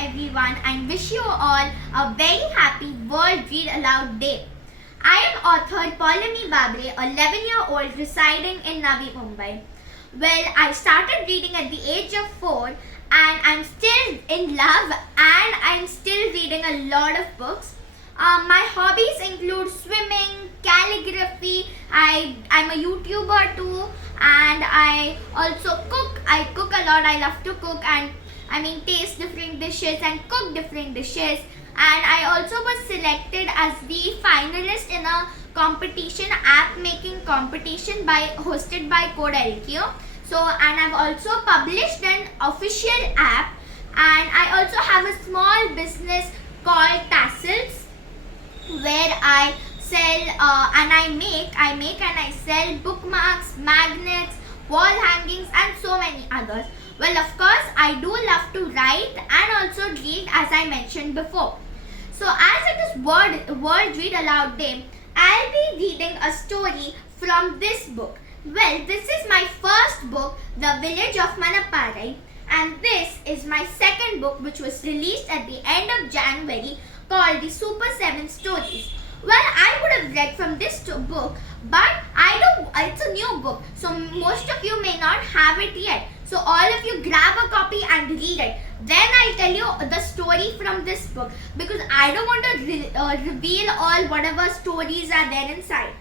everyone and wish you all a very happy World Read Aloud Day. I am author Paulomi Babre, a 11-year-old residing in Navi Mumbai. Well, I started reading at the age of 4 and I'm still in love and I'm still reading a lot of books. My hobbies include swimming, calligraphy, I'm a YouTuber too, and I also cook. I cook a lot. I love to cook and taste different dishes and cook different dishes. And I also was selected as the finalist in a competition, app making competition hosted by CodeLQ. And I've also published an official app, and I also have a small business called Tassels, where I sell and I make and I sell bookmarks, magnets, wall hangings and so many others. Well, of course, I do love to write and also read, as I mentioned before. So as it is World Read Aloud Day, I'll be reading a story from this book. Well, this is my first book, The Village of Manapparai, and this is my second book, which was released at the end of January, called the Super 7 Stories. Well, I would have read from this book, but it's a new book, so most of you may not have it yet. So all of you grab a copy and read it. Then I'll tell you the story from this book, because I don't want to reveal all whatever stories are there inside.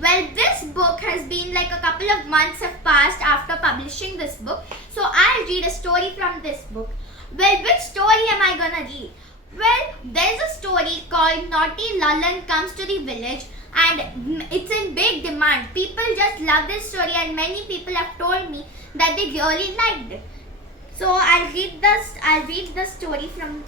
Well, this book has been like a couple of months have passed after publishing this book. So I'll read a story from this book. Well, which story am I gonna read? Well, there's a story called Naughty Lalan Comes to the Village, and it's in big demand. People just love this story, and many people have told me that they really liked it. So I'll read the story from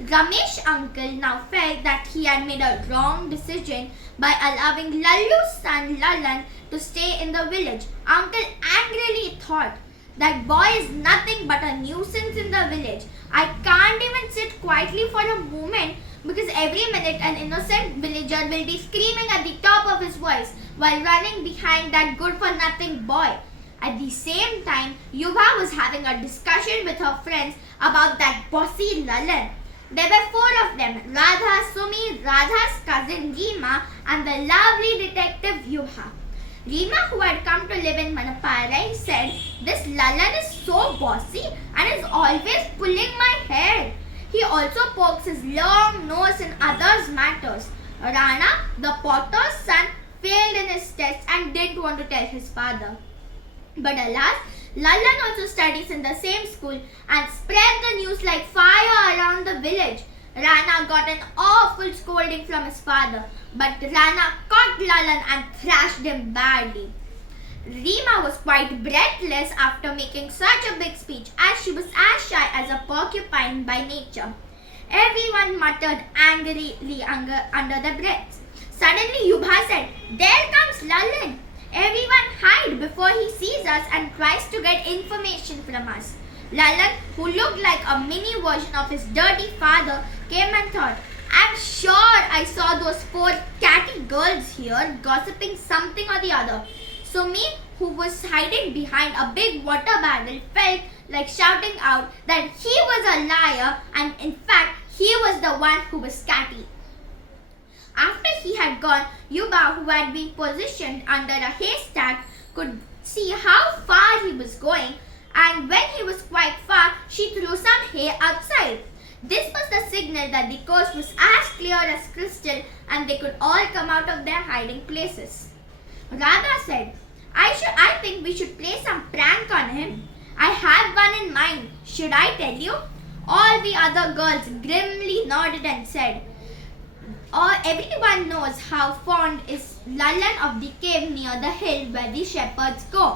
Ramesh uncle now felt that he had made a wrong decision by allowing Lallu's son Lalan to stay in the village. Uncle angrily thought, "That boy is nothing but a nuisance in the village. I can't even sit quietly for a moment, because every minute an innocent villager will be screaming at the top of his voice while running behind that good-for-nothing boy." At the same time, Yuba was having a discussion with her friends about that bossy Lalan. There were 4 of them: Radha, Sumi, Radha's cousin Reema, and the lovely detective Yuba. Reema, who had come to live in Manapparai, said, "This Lalan is so bossy and is always pulling my hair. He also pokes his long nose in others' matters." Rana, the potter's son, failed in his test and didn't want to tell his father. But alas, Lalan also studies in the same school and spread the news like fire around the village. Rana got an awful scolding from his father, but Rana caught Lalan and thrashed him badly. Reema was quite breathless after making such a big speech, as she was as shy as a porcupine by nature. Everyone muttered angrily under their breaths. Suddenly Yuba said, "There comes Lalan. Everyone hide before he sees us and tries to get information from us." Lalan, who looked like a mini version of his dirty father, came and thought, "I'm sure I saw those 4 catty girls here gossiping something or the other." So me, who was hiding behind a big water barrel, felt like shouting out that he was a liar, and in fact he was the one who was catty. After he had gone, Yuba, who had been positioned under a haystack, could see how far he was going, and when he was quite far, she threw some hay outside. This was the signal that the coast was as clear as crystal and they could all come out of their hiding places. Radha said, I think we should play some prank on him. I have one in mind. Should I tell you?" All the other girls grimly nodded and said, "Everyone knows how fond is Lalan of the cave near the hill where the shepherds go.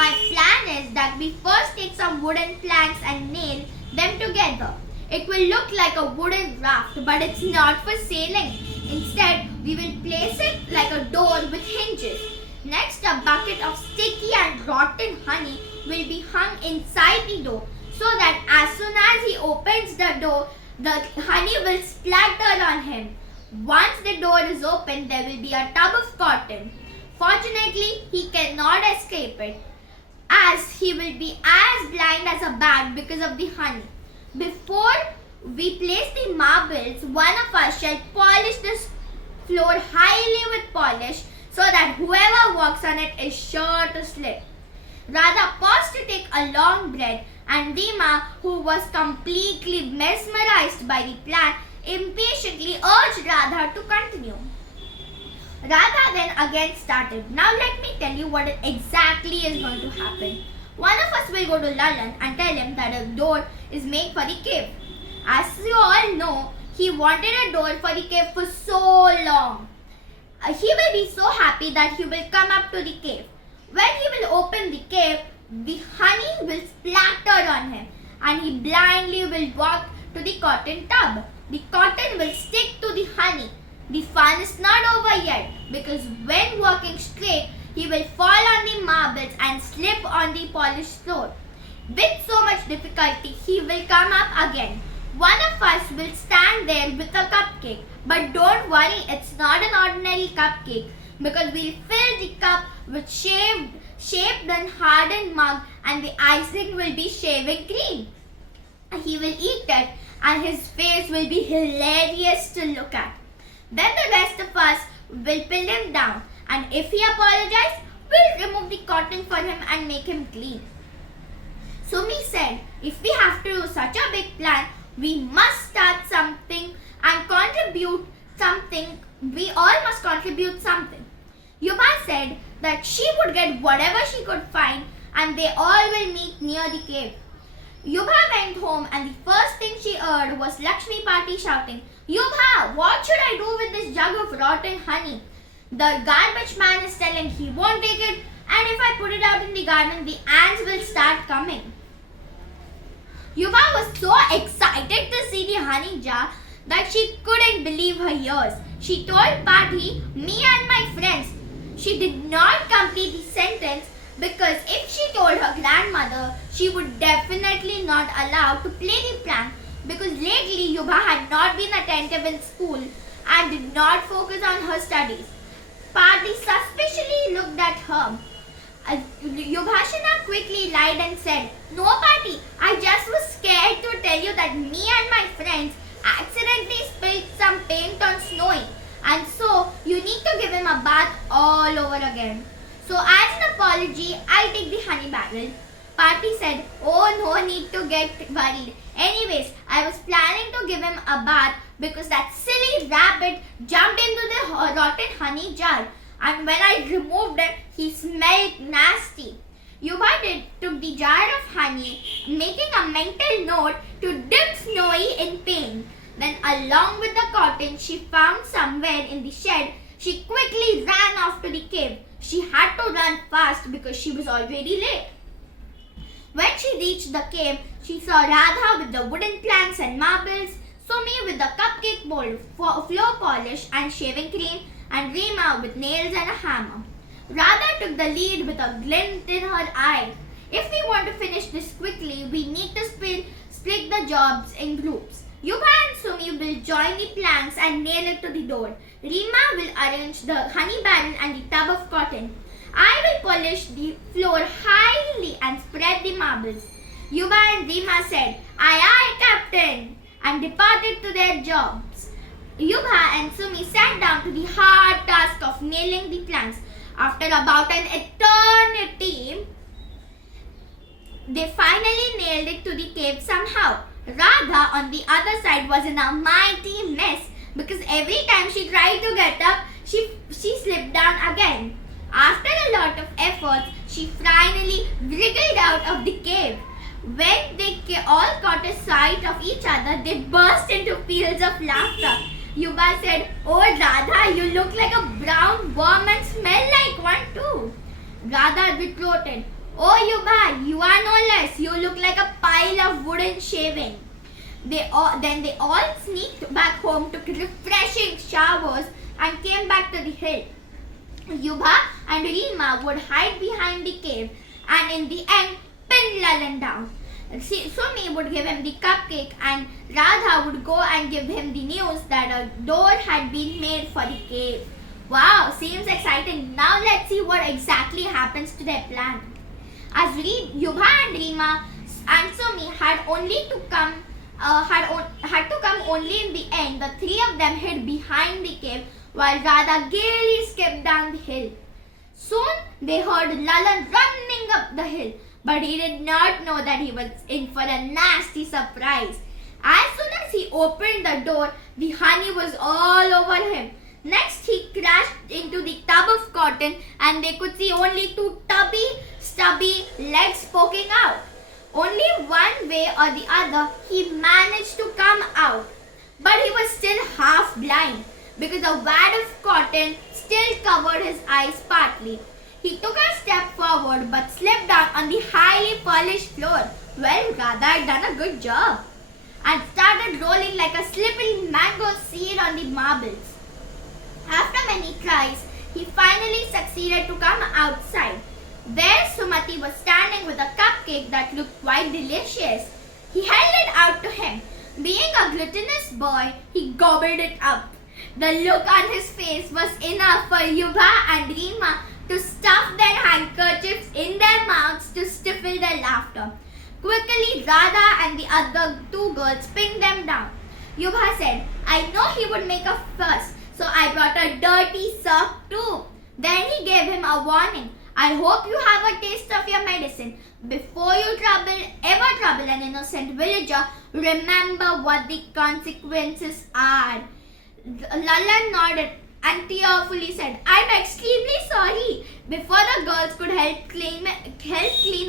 My plan is that we first take some wooden planks and nail them together. It will look like a wooden raft, but it's not for sailing. Instead, we will place it like a door with hinges. Next, a bucket of sticky and rotten honey will be hung inside the door, so that as soon as he opens the door, the honey will splatter on him. Once the door is open, there will be a tub of cotton. Fortunately, he cannot escape it. as he will be as blind as a bat because of the honey. Before we place the marbles, one of us shall polish the floor highly with polish so that whoever walks on it is sure to slip. Radha paused to take a long breath, and Reema, who was completely mesmerized by the plan, impatiently urged Radha to continue. Radha then again started. Now let me tell you what exactly is going to happen. One of us will go to Lalan and tell him that a door is made for the cave. As you all know, he wanted a door for the cave for so long. He will be so happy that he will come up to the cave. When he will open the cave, the honey will splatter on him and he blindly will walk to the cotton tub. The cotton will stick to the honey. The fun is not over yet because when walking straight, he will fall on the marbles and slip on the polished floor. With so much difficulty, he will come up again. One of us will stand there with a cupcake. But don't worry, it's not an ordinary cupcake because we'll fill the cup with shaped and hardened mug and the icing will be shaving cream. He will eat it and his face will be hilarious to look at. Then the rest of us will pin him down, and if he apologizes, we'll remove the cotton for him and make him clean. Sumi said, if we have to do such a big plan, we must start something and contribute something. We all must contribute something. Yuba said that she would get whatever she could find and they all will meet near the cave. Yuba went home and the first thing she heard was Lakshmi Party shouting, Yuba, what should I do with this jug of rotten honey? The garbage man is telling he won't take it, and if I put it out in the garden, the ants will start coming. Yuba was so excited to see the honey jar that she couldn't believe her ears. She told Party, me and my friends. She did not complete the sentence because if she told her grandmother, she would definitely not allow to play the prank because lately Yuba had not been attentive in school and did not focus on her studies. Party suspiciously looked at her. Yubhashana quickly lied and said, no Party, I just was scared to tell you that me and my friends accidentally spilled some paint on Snowy and so you need to give him a bath all over again. So as an apology, I'll take the honey barrel. Party said, oh no need to get worried. Anyways, I was planning to give him a bath because that silly rabbit jumped into the rotten honey jar and when I removed it, he smelled nasty. Yuba took the jar of honey, making a mental note to dip Snowy in paint. Then along with the cotton she found somewhere in the shed, she quickly ran off to the cave. She had to run fast because she was already late. When she reached the cave, she saw Radha with the wooden planks and marbles, Sumi with the cupcake bowl, floor polish and shaving cream, and Reema with nails and a hammer. Radha took the lead with a glint in her eye. If we want to finish this quickly, we need to split the jobs in groups. Yuba and Sumi will join the planks and nail it to the door. Reema will arrange the honey barrel and the tub of cotton. I will polish the floor highly and spread the marbles. Yuba and Reema said, aye aye Captain, and departed to their jobs. Yuba and Sumi sat down to the hard task of nailing the planks. After about an eternity, they finally nailed it to the cave somehow. Radha on the other side was in a mighty mess because every time she tried to get up, she slipped down again. After a lot of efforts, she finally wriggled out of the cave. When they all caught a sight of each other, they burst into peals of laughter. Yuba said, oh Radha, you look like a brown worm and smell like one too. Radha retorted, oh Yuba, you are no less. You look like a pile of wooden shaving. Then they all sneaked back home, took refreshing showers and came back to the hill. Yuba and Reema would hide behind the cave and in the end pin Lalan down. Sumi would give him the cupcake and Radha would go and give him the news that a door had been made for the cave. Wow, seems exciting. Now let's see what exactly happens to their plan. As Yubha and Rima and Sumi had to come only in the end, the three of them hid behind the cave while Radha gaily skipped down the hill. Soon they heard Lalan running up the hill, but he did not know that he was in for a nasty surprise. As soon as he opened the door, the honey was all over him. Next, he crashed into the tub of cotton and they could see only two stubby legs poking out. Only one way or the other he managed to come out. But he was still half blind because a wad of cotton still covered his eyes partly. He took a step forward but slipped down on the highly polished floor. Well, Radha had done a good job. And started rolling like a slippery mango seed on the marbles. After many tries, he finally succeeded to come outside. There Sumati was standing with a cupcake that looked quite delicious. He held it out to him. Being a gluttonous boy, he gobbled it up. The look on his face was enough for Yubha and Rima to stuff their handkerchiefs in their mouths to stifle their laughter. Quickly, Radha and the other two girls pinned them down. Yubha said, I know he would make a fuss, so I brought a dirty sock too. Then he gave him a warning. I hope you have a taste of your medicine. Before you ever trouble an innocent villager, remember what the consequences are. Lalan nodded and tearfully said, I'm extremely sorry. Before the girls could help clean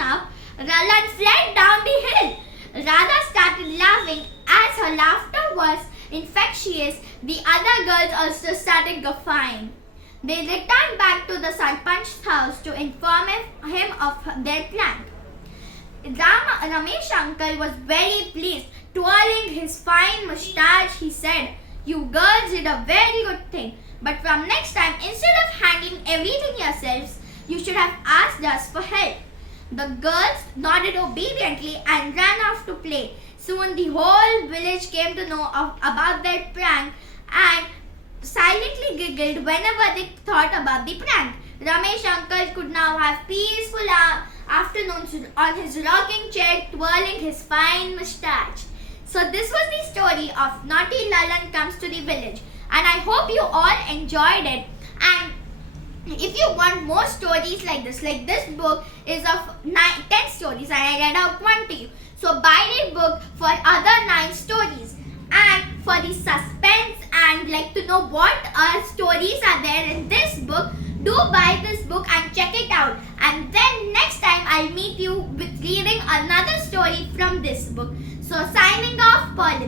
up, Lalan fled down the hill. Radha started laughing. As her laughter was infectious, the other girls also started guffawing. They returned back to the Sarpanch's house to inform him of their plan. Ramesh uncle was very pleased. Twirling his fine moustache, he said, You girls did a very good thing. But from next time, instead of handling everything yourselves, you should have asked us for help. The girls nodded obediently and ran off to play. Soon the whole village came to know about their prank and silently giggled whenever they thought about the prank. Ramesh uncle could now have peaceful afternoons on his rocking chair twirling his fine moustache. So this was the story of Naughty Lalan Comes to the Village, and I hope you all enjoyed it. And if you want more stories like this book is of 10 stories and I read out one to you. So buy the book for other 9 stories. And for the suspense and like to know what stories are there in this book, do buy this book and check it out. And then next time I'll meet you with reading another story from this book. So signing off, Paulomi.